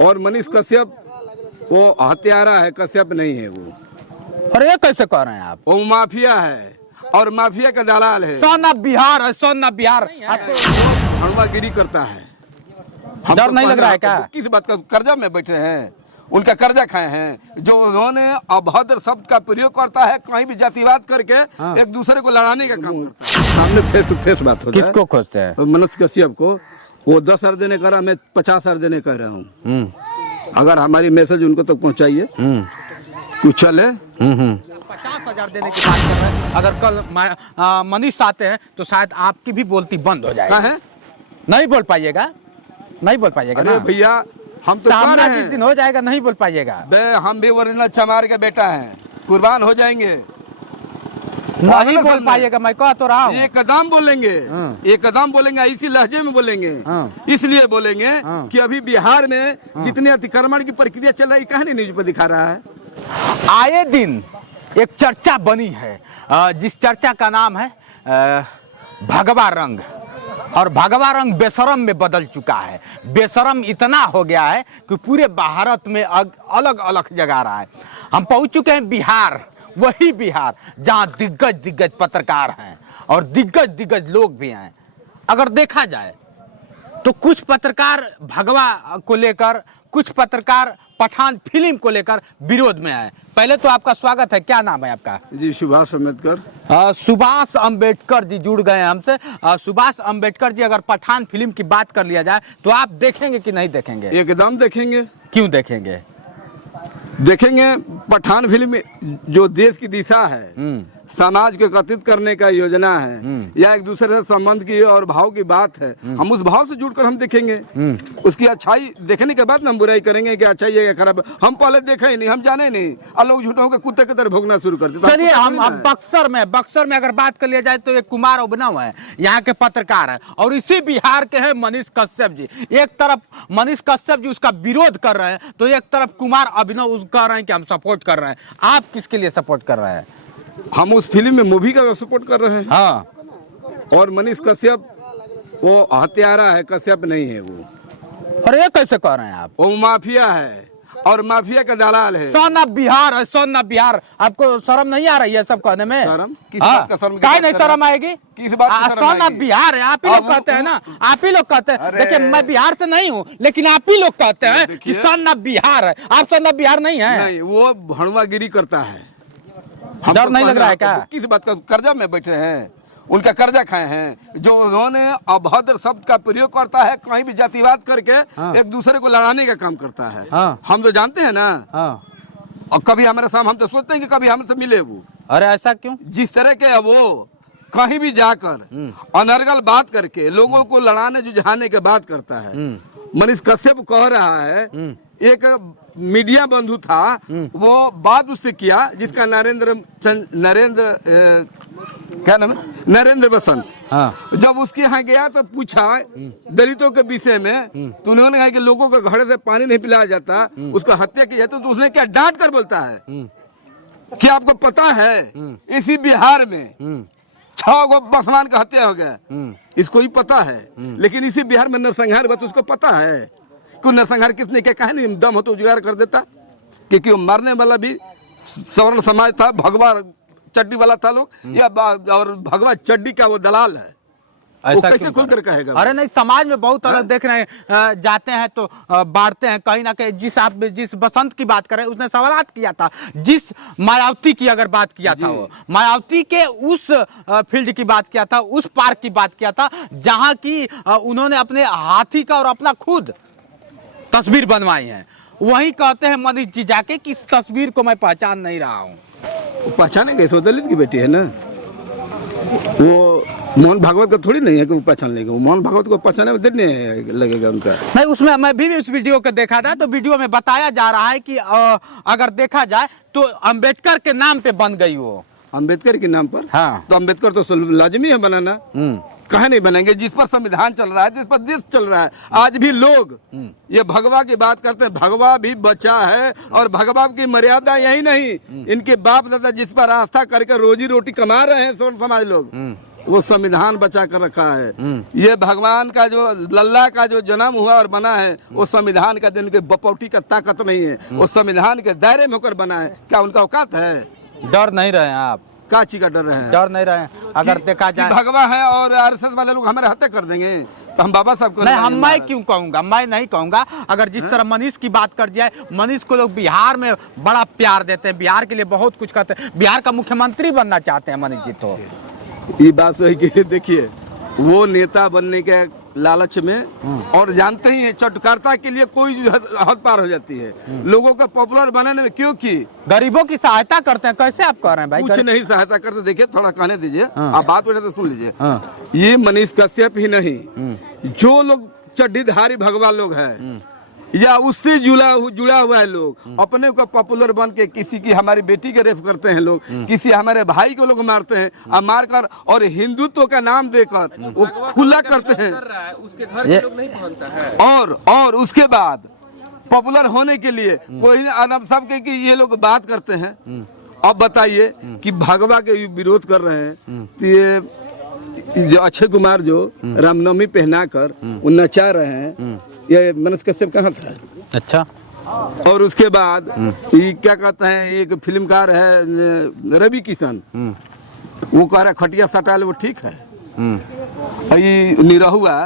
और मनीष कश्यप वो हत्यारा है, कश्यप नहीं है वो। अरे ये कैसे कह रहे हैं आप? वो माफिया है और माफिया का दलाल है। सन ऑफ बिहार है, सन ऑफ बिहार। हनुमागिरी करता है। डर नहीं लग रहा है क्या? किस बात का कर्जा में बैठे हैं, उनका कर्जा खाए हैं। जो उन्होंने अभद्र शब्द का प्रयोग करता है, कहीं भी जातिवाद करके एक दूसरे को लड़ाने का काम करता है। सामने फेस टू फेस बात होता है। किसको खोजते हैं? मनीष कश्यप को। वो 10 हजार देने कह रहा, मैं 50 हजार देने कह रहा हूँ। अगर हमारी मैसेज उनको तक पहुँचाइए, कुछ चले। 50,000 देने की बात कर रहे हैं। अगर कल मनीष आते हैं तो शायद आपकी भी बोलती बंद हो जाएगी। है नहीं बोल पाइएगा, नहीं बोल पाइएगा। अरे भैया, हम तो सामना जिस दिन हो जाएगा नहीं बोल पाइएगा। हम भी ओरिजिनल चमार के बेटा हैं, कुर्बान हो जाएंगे। नहीं बोल पाइएगा, मैं कह तो रहा हूँ। एक कदम बोलेंगे, एक कदम बोलेंगे, इसी लहजे में बोलेंगे। इसलिए बोलेंगे कि अभी बिहार में जितने अतिक्रमण की प्रक्रिया चल रही, कहानी न्यूज पर दिखा रहा है। आए दिन एक चर्चा बनी है, जिस चर्चा का नाम है भगवा रंग। और भगवा रंग बेशरम में बदल चुका है। बेशरम इतना हो गया है कि पूरे भारत में अलग अलग जगा रहा है। हम पहुंच चुके हैं बिहार, वही बिहार जहां दिग्गज पत्रकार हैं और दिग्गज लोग भी हैं। अगर देखा जाए तो कुछ पत्रकार भगवा को लेकर, कुछ पत्रकार पठान फिल्म को लेकर विरोध में आए। पहले तो आपका स्वागत है, क्या नाम है आपका? जी सुभाष अम्बेडकर। सुभाष अम्बेडकर जी जुड़ गए हमसे। सुभाष अम्बेडकर जी, अगर पठान फिल्म की बात कर लिया जाए तो आप देखेंगे कि नहीं देखेंगे? एकदम देखेंगे। क्यों देखेंगे? देखेंगे। पठान फिल्म जो देश की दिशा है, समाज को एकत्रित करने का योजना है, या एक दूसरे से संबंध की और भाव की बात है, हम उस भाव से जुड़कर हम देखेंगे। उसकी अच्छाई देखने के बाद हम बुराई करेंगे कि अच्छा ये खराब। हम पहले देखे ही नहीं, हम जाने नहीं, और लोग झूठों के कुत्ते की तरह भोगना शुरू कर देते। चलिए हम बक्सर में अगर बात कर लिया जाए तो एक कुमार अभिनव है, यहाँ के पत्रकार है, और इसी बिहार के हैं मनीष कश्यप जी। एक तरफ मनीष कश्यप जी उसका विरोध कर रहे हैं, तो एक तरफ कुमार अभिनव कह रहे हैं कि हम सपोर्ट कर रहे हैं। आप किसके लिए सपोर्ट कर रहे हैं? हम उस फिल्म में मूवी का सपोर्ट कर रहे हैं। हाँ। और मनीष कश्यप वो हत्यारा है, कश्यप नहीं है वो। अरे ये कैसे कह रहे हैं आप? वो माफिया है और माफिया का दलाल है। सन ऑफ बिहार है, सन ऑफ बिहार। आपको शर्म नहीं आ रही है सब कहने में? शर्म? किस बात का शर्म? काहे नहीं शर्म आएगी? किस बात की शर्म सन ऑफ बिहार है, आप ही लोग कहते हैं ना, आप ही लोग कहते हैं। देखिए मैं बिहार से नहीं हूँ, लेकिन आप ही लोग कहते हैं कि सन ऑफ बिहार है। आप सन ऑफ बिहार नहीं है। नहीं, वो हनुमागिरी करता है। डर नहीं लग रहा है क्या? किस बात का कर्जा में बैठे हैं, उनका कर्जा खाए हैं। जो उन्होंने अभद्र शब्द का प्रयोग करता है, कहीं भी जातिवाद करके एक दूसरे को लड़ाने का काम करता है। हम तो जानते हैं ना। और कभी हमारे सामने, हम तो सोचते हैं कि कभी हमसे मिले वो। अरे ऐसा क्यों? जिस तरह के वो कहीं भी जाकर अनर्गल बात करके लोगों को लड़ाने जुझाने के बात करता है। मनीष कश्यप कह रहा है, एक मीडिया बंधु था, वो बात उससे किया जिसका क्या नाम है, नरेंद्र बसंत। जब उसके यहाँ गया तो पूछा दलितों के विषय में, तो उन्होंने कहा कि लोगों के घड़े से पानी नहीं पिलाया जाता, उसका हत्या की जाती। तो उसने क्या डांट कर बोलता है कि आपको पता है इसी बिहार में 6 गो बसमान का हत्या हो गया, इसको ही पता है। लेकिन इसी बिहार में नरसंहार हुआ तो उसको पता है कि नरसंहार किसने क्या? कहा नहीं, दम हो तो उजागर कर देता। क्योंकि वो मारने वाला भी सवर्ण समाज था, भगवा चड्डी वाला था लोग, या और भगवा चड्डी का वो दलाल है। वो कैसे खुलकर कहेगा? अरे नहीं, समाज में बहुत अलग देख रहे हैं। जाते हैं तो बांटते हैं कहीं ना कहीं। जिस बसंत की बात करें, उसने सवालात किया था। जिस मायावती की अगर बात किया था, वो मायावती के उस फील्ड की बात किया था, उस पार्क की बात किया था जहां की उन्होंने अपने हाथी का और अपना खुद तस्वीर बनवाई है। वही कहते हैं मनीष जी जाके कि इस तस्वीर को मैं पहचान नहीं रहा हूँ। पहचानेंगे, वो दलित की बेटी है ना। वो मोहन भागवत का थोड़ी नहीं है कि वो पहचान लेगा। वो मोहन भागवत को पहचाने में देर नहीं लगेगा उनका। नहीं, उसमें मैं भी उस वीडियो को देखा था, तो वीडियो में बताया जा रहा है कि अगर देखा जाए तो अम्बेडकर के नाम पे बन गई वो। अम्बेडकर के नाम पर? हाँ। तो अम्बेडकर तो लाजमी है बनाना। कहे नहीं बनेंगे? जिस पर संविधान चल रहा है, जिस पर देश चल रहा है, आज भी लोग ये भगवा की बात करते हैं। भगवा भी बचा है, और भगवा की मर्यादा यही नहीं, इनके बाप दादा जिस पर आस्था करके रोजी रोटी कमा रहे हैं समाज लोग, वो संविधान बचा कर रखा है। ये भगवान का जो लल्ला का जो जन्म हुआ और बना है वो संविधान का, उनके बपौटी का ताकत नहीं है, वो संविधान के दायरे में होकर बना है। क्या उनका औकात है? डर नहीं रहे हैं आप? क्या चीज का डर रहे हैं? डर नहीं रहे हैं। अगर देखा जाए भगवा है और आरएसएस वाले लोग हमारे हत्या कर देंगे तो हम बाबा साहब को नहीं, मैं क्यों कहूँगा, मैं नहीं कहूँगा। अगर जिस तरह मनीष की बात कर जाए, मनीष को लोग बिहार में बड़ा प्यार देते हैं, बिहार के लिए बहुत कुछ करते हैं, बिहार का मुख्यमंत्री बनना चाहते हैं मनीष जी। तो ये बात सही कि देखिए वो नेता बनने के लालच में और जानते ही हैं चटकारता के लिए कोई हद पार हो जाती है। लोगों का पॉपुलर बनाने में, क्योंकि गरीबों की सहायता करते हैं। कैसे आप कह रहे हैं भाई? कुछ नहीं सहायता करते। देखिए थोड़ा कहने दीजिए, आप बात बैठे तो सुन लीजिए। ये मनीष कश्यप ही नहीं, जो लोग चड्डीधारी भगवान लोग हैं या उससे जुड़ा हुआ है लोग, अपने को पॉपुलर बन के किसी की, हमारी बेटी के रेप करते हैं लोग, किसी हमारे भाई को लोग मारते हैं और मारकर, और हिंदुत्व का नाम देकर वो खुला करते हैं, उसके घर के लोग नहीं पहनता है। और उसके बाद पॉपुलर होने के लिए कोई सबके कि ये लोग बात करते हैं। अब बताइए कि भगवा के विरोध कर रहे हैं तो ये जो अक्षय कुमार जो रामनवमी पहनाकर वो नचा रहे हैं, ये मनीष कश्यप कहाँ था? अच्छा। और उसके बाद ये क्या कहते हैं, एक फिल्मकार है रवि किशन, वो कह रहा है खटिया सटाल वो ठीक है। और ये निरहुआ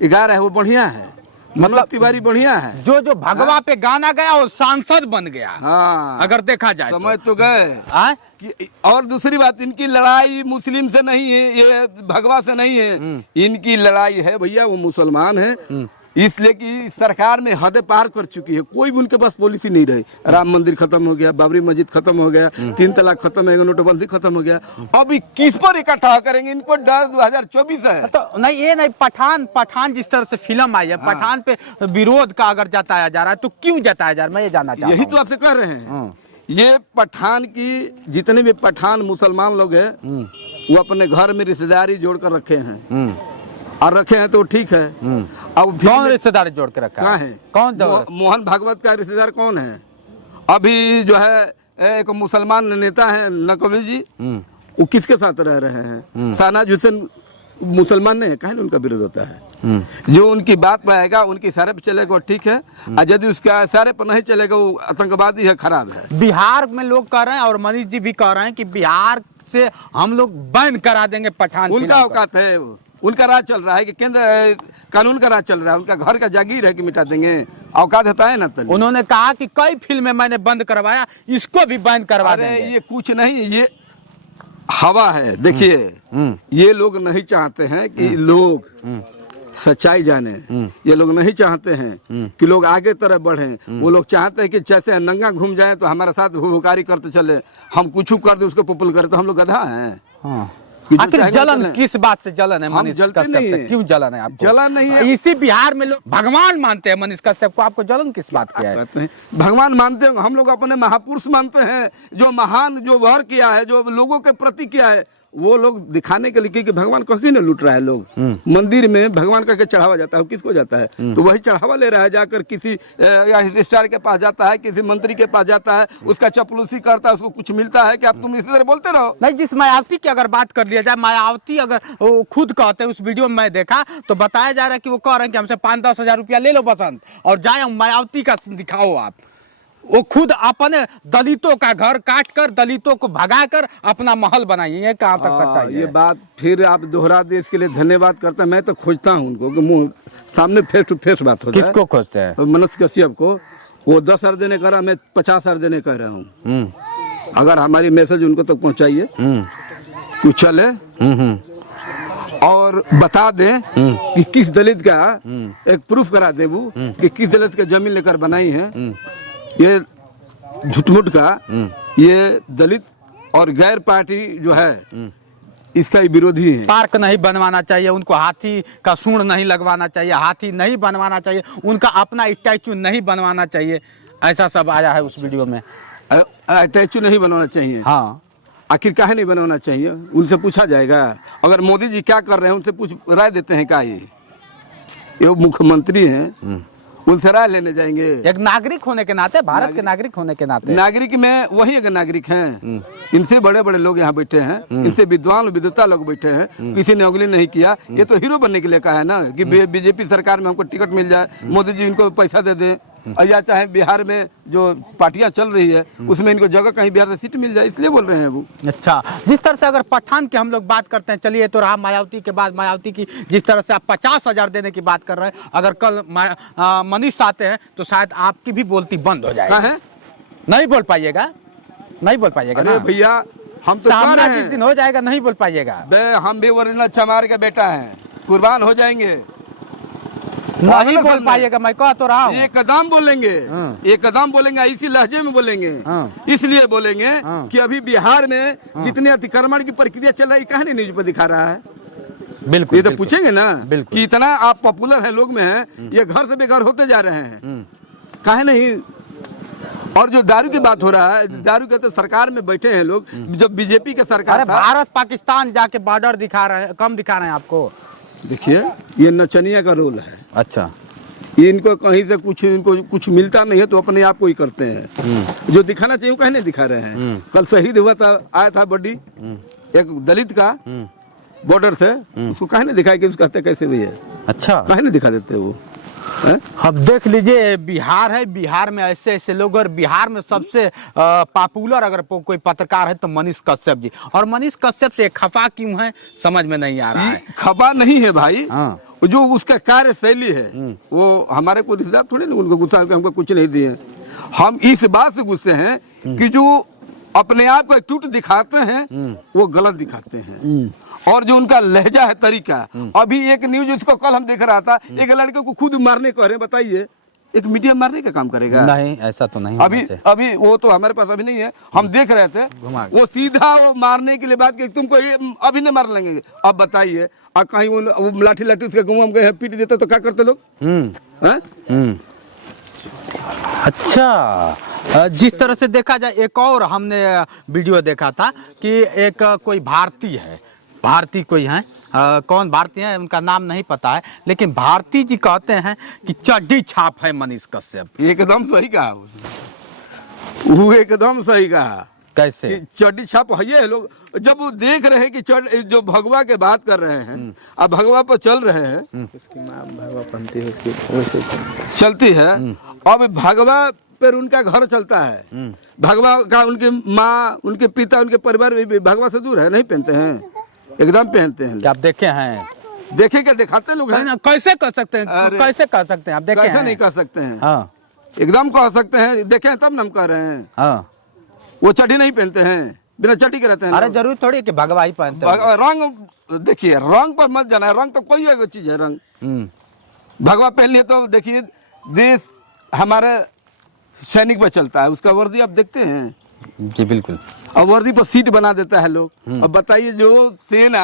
ये गा रहा है वो बढ़िया है, मतलब तिवारी बढ़िया है। जो भगवा पे गाना गया वो सांसद बन गया। हाँ, अगर देखा जाए समझ तो गए। और दूसरी बात, इनकी लड़ाई मुस्लिम से नहीं है, ये भगवा से नहीं है, इनकी लड़ाई है भैया वो मुसलमान है। इसलिए कि सरकार में हद पार कर चुकी है, कोई भी उनके पास पॉलिसी नहीं रही। राम मंदिर खत्म हो गया, बाबरी मस्जिद खत्म हो गया, 3 तलाक खत्म है, नोटबंदी खत्म हो गया। अभी किस पर इकट्ठा करेंगे? इनको डर 2024 है। तो नहीं, ये नहीं, पठान जिस तरह से फिल्म आई है, पठान पे विरोध का अगर जताया जा रहा है तो क्यों जताया जा रहा है, मैं ये जानना चाहता हूं। यही तो आपसे कह रहे हैं। ये पठान की जितने भी पठान मुसलमान लोग हैं वो अपने घर में रिश्तेदारी जोड़ कर रखे हैं, और रखे हैं तो ठीक है। अब कौन रिश्तेदारी जोड़ के रखा है? कौन? मोहन भागवत का रिश्तेदार कौन है? अभी जो है एक मुसलमान नेता है नकवी जी, वो किसके साथ रह रहे हैं? शाहनवाज हुसैन मुसलमान नहीं है, कहीं उनका विरोध होता है। जो उनकी बात पर आएगा, उनके इशारे पे चलेगा वो ठीक है, और यदि उसके इशारे पर नहीं चलेगा वो आतंकवादी है, खराब है। बिहार में लोग कह रहे हैं और मनीष जी भी कह रहे हैं कि बिहार से हम लोग बैन करा देंगे पठान। उनका औकात है, उनका राज चल रहा है कि केंद्र कानून का राज चल रहा है, उनका घर का जागीर है कि मिटा देंगे। औकात होता है ना। उन्होंने कहा कि कई फिल्में मैंने बंद करवाया, इसको भी बैन करवा देंगे। ये कुछ नहीं, ये हवा है। देखिए ये लोग नहीं चाहते हैं कि लोग सच्चाई जाने, ये लोग नहीं चाहते हैं कि लोग आगे तरफ बढ़े। वो लोग चाहते हैं कि जैसे नंगा घूम जाए तो हमारे साथ हुकारी करते चले, हम कुछ कर दे उसको पॉपुलर करे, तो हम लोग गधा हैं। आखिर जलन किस बात से जलन है? हम मनीष जलते कश्यप नहीं से है। क्यों जलन है आपको? जलन नहीं है। इसी बिहार में लोग भगवान मानते हैं मनीष कश्यप को, आपको जलन किस बात की है? कहते हैं भगवान मानते हैं, हम लोग अपने महापुरुष मानते हैं, जो महान जो वर किया है, जो लोगों के प्रति किया है। वो लोग दिखाने के लिए कि भगवान कहीं न लूट रहा है। लोग मंदिर में भगवान का चढ़ावा जाता है, किसको जाता है? तो वही चढ़ावा ले रहा है, जाकर किसी स्टार के पास जाता है, किसी मंत्री के पास जाता है, उसका चपलूसी करता है, उसको कुछ मिलता है? कि आप तुम इसी तरह बोलते रहो। नहीं, जिस मायावती की अगर बात कर लिया जाए, मायावती अगर वो खुद कहते हैं, उस वीडियो में मैं देखा तो बताया जा रहा है कि वो कह रहे हैं कि हमसे 5-10 हजार रुपया ले लो बसंत और जाए मायावती का दिखाओ आप। वो खुद अपने दलितों का घर काट कर, दलितों को भगाकर अपना महल बनाइए। ये कहाँ तक सच्चाई है? ये बात फिर आप दोहरा दे, इसके लिए धन्यवाद करता। मैं तो खोजता हूँ उनको कि मुंह सामने फेस टू फेस बात हो जाए। किसको खोजते हैं? मनीष कश्यप को। वो 10 हजार देने कह रहा, मैं 50 हजार देने कह रहा हूँ। अगर हमारी मैसेज उनको तक पहुँचाइए तो चले और बता दें कि किस दलित का, एक प्रूफ करा दे वो कि किस दलित का जमीन लेकर बनाई है। ये झूठमुठ का ये दलित और गैर पार्टी जो है इसका विरोधी है। पार्क नहीं बनवाना चाहिए उनको, हाथी का सूंड नहीं लगवाना चाहिए, हाथी नहीं बनवाना चाहिए, उनका अपना स्टैचू नहीं बनवाना चाहिए, ऐसा सब आया है उस वीडियो में। स्टैचू नहीं बनवाना चाहिए? हाँ। आखिर काहे नहीं बनवाना चाहिए? उनसे पूछा जाएगा। अगर मोदी जी क्या कर रहे हैं उनसे राय देते हैं क्या? ये मुख्यमंत्री हैं उनसे राय लेने जाएंगे। एक नागरिक होने के नाते, भारत के नागरिक होने के नाते। नागरिक में वही अगर नागरिक हैं, इनसे बड़े बड़े लोग यहाँ बैठे हैं, इनसे विद्वान विद्वता लोग बैठे हैं, किसी ने उंगली नहीं किया। ये तो हीरो बनने के लिए कहा है ना कि बीजेपी सरकार में हमको टिकट मिल जाए, मोदी जी इनको पैसा दे दें, या चाहे बिहार में जो पार्टियां चल रही है उसमें इनको जगह कहीं बिहार से सीट मिल जाए, इसलिए बोल रहे हैं वो। अच्छा, जिस तरह से अगर पठान की हम लोग बात करते हैं, चलिए तो रहा मायावती के बाद, मायावती की जिस तरह से आप 50,000 देने की बात कर रहे हैं, अगर कल मनीष आते हैं तो शायद आपकी भी बोलती बंद हो जाएगी। है नहीं बोल पाइएगा, नहीं बोल पाइएगा। अरे भैया हम तो सामना जिस दिन हो जाएगा नहीं बोल पाइएगा। हम भी ओरिजिनल चमार के बेटा हैं, कुर्बान हो जाएंगे, नहीं बोल पाइएगा। मैं कह तो रहा हूँ, एक कदम बोलेंगे, एक कदम बोलेंगे, इसी लहजे में बोलेंगे। इसलिए बोलेंगे कि अभी बिहार में जितने अतिक्रमण की प्रक्रिया चल रही है, कहाँ नहीं न्यूज पर दिखा रहा है। बिल्कुल, ये तो पूछेंगे ना बिल्कुल। कि इतना आप पॉपुलर है लोग में है, ये घर से बेघर होते जा रहे हैं, काहे नहीं। और जो दारू की बात हो रहा है, दारू के तो सरकार में बैठे हैं लोग, जब बीजेपी के सरकार अरे भारत पाकिस्तान जाके बॉर्डर दिखा रहे हैं, कम दिखा रहे हैं आपको। देखिए ये नचनिया का रोल है। अच्छा, ये इनको कहीं से कुछ, इनको कुछ मिलता नहीं है तो अपने आप को ही करते हैं। जो दिखाना चाहिए वो कहीं नहीं दिखा रहे हैं। कल शहीद हुआ था, आया था बॉडी एक दलित का बॉर्डर से, उसको कहीं नहीं दिखाया कि उसका हत्या कैसे हुई है। अच्छा, कहीं नहीं दिखा देते वो। अब देख लीजिए बिहार है, बिहार में ऐसे ऐसे लोग, और बिहार में सबसे पॉपुलर अगर कोई पत्रकार है तो मनीष कश्यप जी। और मनीष कश्यप से खफा क्यों है समझ में नहीं आ रहा है। खफा नहीं है भाई, हाँ। जो उसका कार्य शैली है वो हमारे को रिश्तेदार थोड़ी ना उनको गुस्सा हमको कुछ नहीं दिए। हम इस बात से गुस्से हैं कि जो अपने आप को टूट दिखाते हैं वो गलत दिखाते हैं, और जो उनका लहजा है, तरीका। अभी एक न्यूज उसको कल हम देख रहा था, एक लड़के को खुद मारने कह रहे हैं, बताइए एक मीडिया मारने का काम करेगा? नहीं, ऐसा तो नहीं। अभी वो तो हमारे पास अभी नहीं है, हम देख रहे थे, वो सीधा वो मारने के लिए बात की, तुमको अभी नहीं मार लेंगे। अब बताइए, और कहीं वो लाठी लाठी उसके गाँव में पीट देते तो क्या करते लोग? अच्छा, जिस तरह से देखा जाए, एक और हमने वीडियो देखा था कि एक कोई भारतीय है, भारती कोई है, कौन भारतीय है उनका नाम नहीं पता है, लेकिन भारती जी कहते हैं कि चड्डी छाप है मनीष कश्यप। एकदम सही कहा वो, एकदम सही कहा। कैसे चड्डी छाप है ये लोग? जब वो देख रहे हैं कि जो भगवा के बात कर रहे हैं, अब भगवा पर चल रहे हैं, उसकी माँ भगवा पहनती है, उसकी वैसे चलती है। अब भगवा पर उनका घर चलता है, भगवा का उनकी माँ, उनके पिता, उनके परिवार भी भगवा से दूर है, नहीं पहनते हैं, एकदम पहनते हैं। क्या आप देखे हैं? देखे क्या दिखाते लोग हैं? कैसे कर सकते हैं, कैसे कर सकते हैं आप? देखे कैसे हैं? नहीं कर सकते हैं? हाँ, एकदम कह सकते हैं, देखे तब हम कह रहे हैं। हाँ, वो चड्डी नहीं पहनते हैं, बिना चड्डी के रहते हैं। अरे जरूरी थोड़ी कि भगवा ही पहनते हैं। रंग देखिए, रंग पर मत जाना है, रंग तो कोई एक चीज है। रंग भगवा पहन लिए तो देखिए, देश हमारे सैनिक पर चलता है, उसका वर्दी आप देखते हैं जी। बिल्कुल, और वर्दी पर सीट बना देता है लोग। और बताइए, जो सेना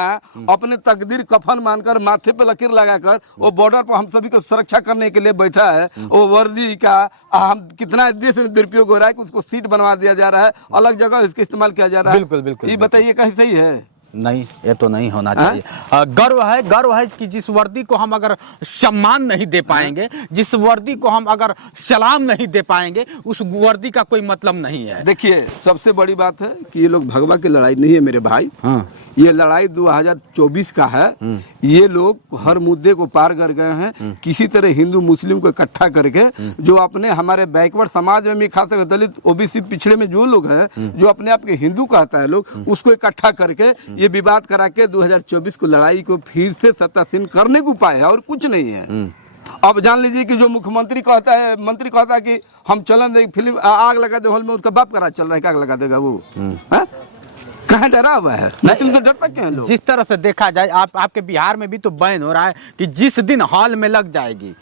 अपने तकदीर कफन मानकर, माथे पे लकीर लगाकर वो बॉर्डर पर हम सभी को सुरक्षा करने के लिए बैठा है, वो वर्दी का हम कितना देश में दुरुपयोग हो रहा है कि उसको सीट बनवा दिया जा रहा है, अलग जगह इसका इस्तेमाल किया जा रहा है। बिल्कुल बिल्कुल। ये बताइए कहीं सही है? नहीं, ये तो नहीं होना चाहिए। गर्व है कि जिस वर्दी को हम अगर सम्मान नहीं दे पाएंगे, जिस वर्दी को हम अगर सलाम नहीं दे पाएंगे, उस वर्दी का कोई मतलब नहीं है। देखिए, सबसे बड़ी बात है कि ये लोग भगवा की लड़ाई नहीं है मेरे भाई। हाँ। ये लड़ाई 2024 का है। ये लोग हर मुद्दे को पार कर गए हैं, किसी तरह हिंदू मुस्लिम को इकट्ठा करके, जो अपने हमारे बैकवर्ड समाज में भी, खासकर दलित ओबीसी पिछड़े में जो लोग हैं, जो अपने आप के हिंदू कहता है लोग, उसको इकट्ठा करके ये विवाद करा के 2024 को लड़ाई को फिर से सत्तासीन करने को उपाय है, और कुछ नहीं है। अब जान लीजिए कि जो मुख्यमंत्री कहता है, मंत्री कहता है कि हम चलन फिल्म आग लगा दे हॉल में, उसका बाप करा चल रहा है, क्या आग लगा देगा वो? कहाँ डरा हुआ है? नहीं तो डरता क्या है लोग? जिस तरह से देखा जाए, आपके बिहार में भी तो बैन हो रहा है कि जिस दिन हॉल में लग जाएगी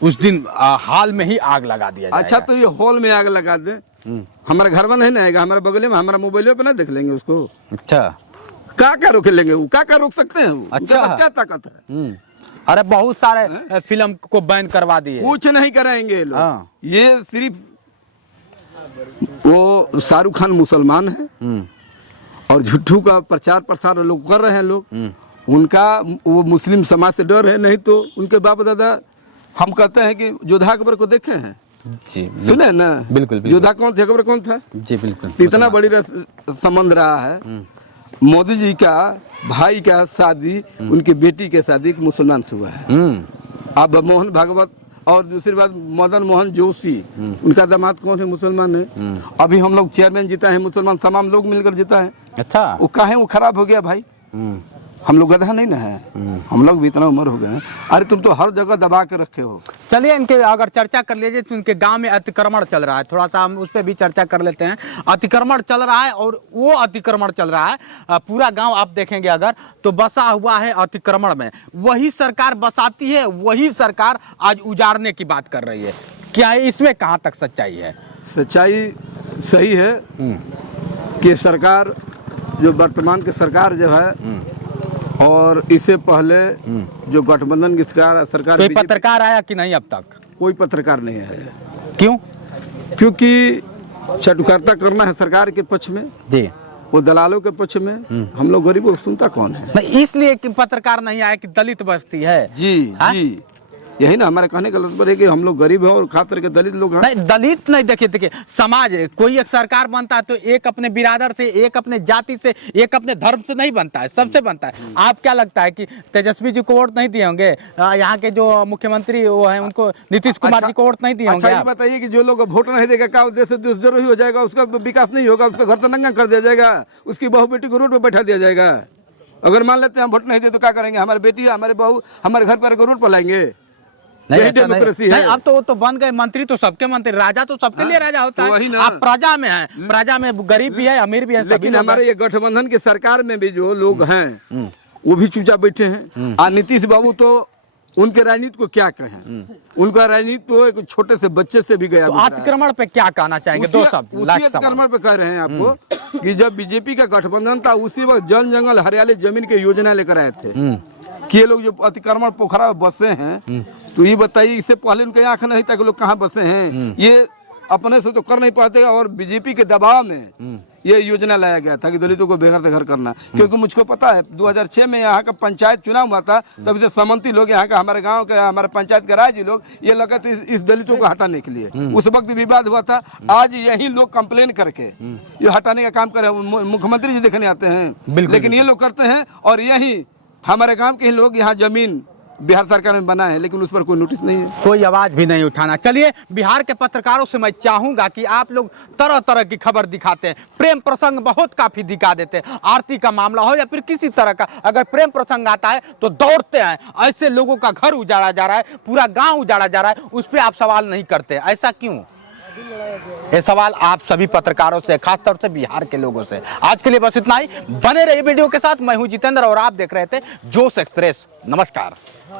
उस दिन हॉल में ही आग लगा दिया जाएगा। अच्छा, तो ये हॉल में आग लगा दे, हमारे घर में नहीं आएगा, हमारे बगल में, हमारा मोबाइल पे ना देख लेंगे उसको। अच्छा, क्या रोक लेंगे वो? क्या रोक सकते हैं वो? अच्छा, क्या ताकत है? अरे बहुत सारे फिल्म को बैन करवा दिए। कुछ नहीं कराएंगे लोग। ये सिर्फ वो शाहरुख खान मुसलमान है और झूठू का प्रचार प्रसार लोग कर रहे हैं लोग। उनका वो मुस्लिम समाज से डर है, नहीं तो उनके बाप दादा हम कहते हैं कि जोधा अकबर को देखे हैं, जी सुने ना? बिल्कुल, बिल्कुल। जोधा कौन थे, अकबर कौन था? जी बिल्कुल। इतना बड़ी संबंध रहा है। मोदी जी का भाई का शादी, उनकी बेटी के शादी एक मुसलमान से हुआ है। अब मोहन भागवत और दूसरी बात मदन मोहन जोशी, उनका दामाद कौन है, मुसलमान है। अभी हम लोग चेयरमैन जीता है मुसलमान, तमाम लोग मिलकर जीता है। अच्छा, वो काहे वो खराब हो गया भाई? हम लोग गधा नहीं ना है, हम लोग भी इतना उम्र हो गए हैं। अरे तुम तो हर जगह दबा के रखे हो। चलिए इनके अगर चर्चा कर लीजिए तो उनके गांव में अतिक्रमण चल रहा है, थोड़ा सा हम उस पर भी चर्चा कर लेते हैं। अतिक्रमण चल रहा है और वो अतिक्रमण चल रहा है, पूरा गांव आप देखेंगे अगर तो बसा हुआ है अतिक्रमण में। वही सरकार बसाती है, वही सरकार आज उजाड़ने की बात कर रही है। क्या इसमें कहाँ तक सच्चाई है? सच्चाई सही है कि सरकार जो वर्तमान की सरकार जो है और इससे पहले जो गठबंधन की सरकार कोई पत्रकार आया कि नहीं अब तक? कोई पत्रकार नहीं आया। क्यों? क्योंकि चटुकारिता करना है सरकार के पक्ष में जी, वो दलालों के पक्ष में। हम लोग गरीबों को सुनता कौन है? नहीं इसलिए कि पत्रकार नहीं आया कि दलित बस्ती है। जी जी, यही ना हमारे कहने का मतलब है कि हम लोग गरीब हैं और खास करके दलित लोग हैं। नहीं दलित नहीं, देखिए समाज कोई एक सरकार बनता है तो एक अपने बिरादर से, एक अपने जाति से, एक अपने धर्म से नहीं बनता है, सबसे बनता है। आप क्या लगता है कि तेजस्वी जी को वोट नहीं दिए होंगे? यहाँ के जो मुख्यमंत्री वो है उनको, नीतीश कुमार जी को वोट नहीं दिए होंगे? अच्छा ये बताइए कि जो लोग वोट नहीं देगा क्या देश से देशद्रोही हो जाएगा? उसका विकास नहीं होगा, उसका घर तो नंगा कर दिया जाएगा, उसकी बहू बेटी को रोड पर बैठा दिया जाएगा। अगर मान लेते हैं हम वोट नहीं दे तो क्या करेंगे? हमारी बेटी हमारे बहू हमारे घर पर रोड पर लाएंगे? नहीं, डेमोक्रेसी है। नहीं, अब तो बन गए मंत्री तो सबके मंत्री, राजा तो सबके लिए राजा होता तो है। आप प्रजा में हैं, प्रजा में गरीब भी है, अमीर भी है, लेकिन हमारे ये गठबंधन की सरकार में भी जो लोग हैं वो भी चुपचाप बैठे हैं। और नीतीश बाबू तो उनके राजनीति को क्या कहें, उनका राजनीति तो एक छोटे से बच्चे से भी गया। तो अतिक्रमण पे क्या कहना चाहेंगे? दो शब्द। अतिक्रमण पे कह रहे हैं आपको कि जब बीजेपी का गठबंधन था उसी वक्त जल जंगल हरियाली जमीन की योजना लेकर आए थे कि ये लोग जो अतिक्रमण पोखरा बसे हैं, तो ये बताइए इससे पहले उनके आंख नहीं था कि लोग कहाँ बसे हैं। ये अपने से तो कर नहीं पाते और बीजेपी के दबाव में ये योजना लाया गया था कि दलितों को बेघर से घर करना। क्योंकि मुझको पता है 2006 में यहाँ का पंचायत चुनाव हुआ था, तब से समंती लोग यहाँ का, हमारे गांव के, हमारे पंचायत के राज लोग ये लगे थे इस दलितों को हटाने के लिए। उस वक्त विवाद हुआ था। आज यही लोग कंप्लेन करके ये हटाने का काम कर रहे हैं। मुख्यमंत्री जी देखने आते हैं, लेकिन ये लोग करते हैं। और यही हमारे गाँव के ही लोग यहाँ जमीन बिहार सरकार में बना है, लेकिन उस पर कोई नोटिस नहीं है, कोई आवाज भी नहीं उठाना। चलिए बिहार के पत्रकारों से मैं चाहूंगा कि आप लोग तरह तरह की खबर दिखाते हैं, प्रेम प्रसंग बहुत काफी दिखा देते हैं। आरती का मामला हो या फिर किसी तरह का अगर प्रेम प्रसंग आता है तो दौड़ते हैं। ऐसे लोगों का घर उजाड़ा जा रहा है, पूरा गांव उजाड़ा जा रहा है, उस पर आप सवाल नहीं करते, ऐसा क्यों? ये सवाल आप सभी पत्रकारों से, खासतौर से बिहार के लोगों से। आज के लिए बस इतना ही। बने रहिए वीडियो के साथ। मैं हूं जितेंद्र और आप देख रहे थे जोश एक्सप्रेस। नमस्कार।